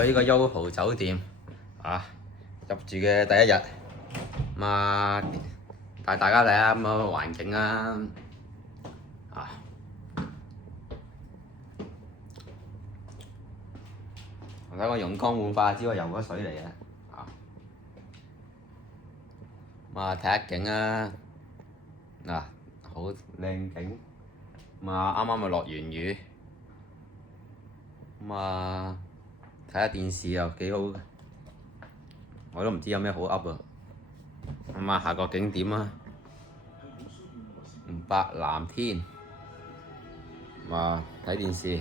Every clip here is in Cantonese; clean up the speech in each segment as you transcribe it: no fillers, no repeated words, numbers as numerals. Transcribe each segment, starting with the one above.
到呢個優豪酒店啊，入住嘅第一日，帶大家嚟下咁個環境啦，睇個容光煥發，知我游咗水嚟嘅，睇下景啊，好靚景，啱啱咪落完雨，睇下電視又幾好，我都唔知有咩好噏啊，下個景點啊，白藍天，睇電視，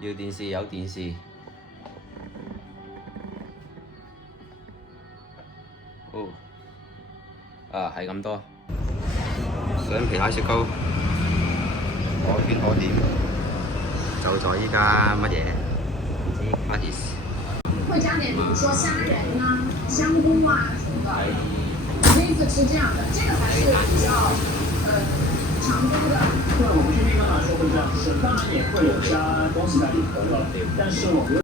要電視有電視。係咁多。想皮奶雪糕，可圈可點，就在依家乜嘢？唔知 Parties。會加點，比如說蝦仁啊、香菇啊什麼的。我第一次吃這樣的，這個還是比較常規的。對，我們這邊一般來說會這樣吃，當然也會有加東西在裡頭了，但是我覺得。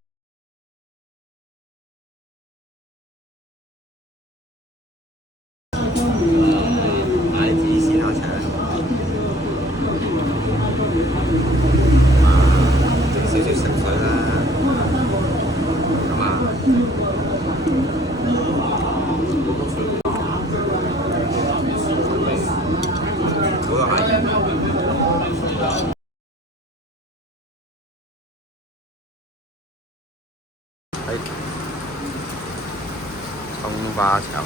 葱花腸，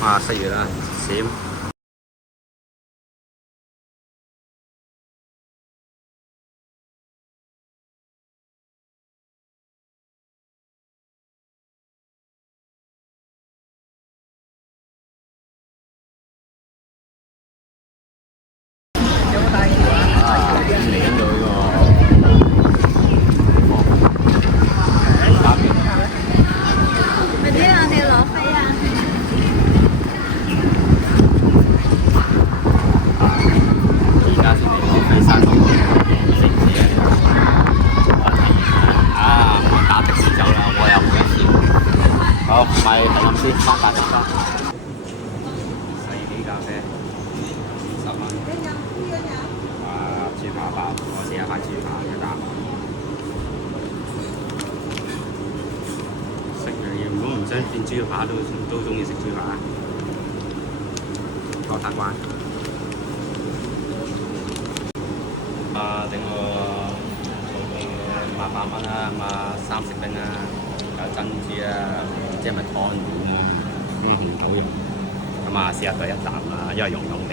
好，食完啦，閃。嚟緊到呢個。好，買係咁先，翻8張。細幾咖啡，20蚊。豬扒包，我試下塊豬扒一啖。食樣嘢，如果唔想變豬扒，都中意食豬扒。過塔關。整個800蚊啦，30冰啦，有珍珠啊，唔知係咪湯碗好型。試下第一啖啦，因為溶地。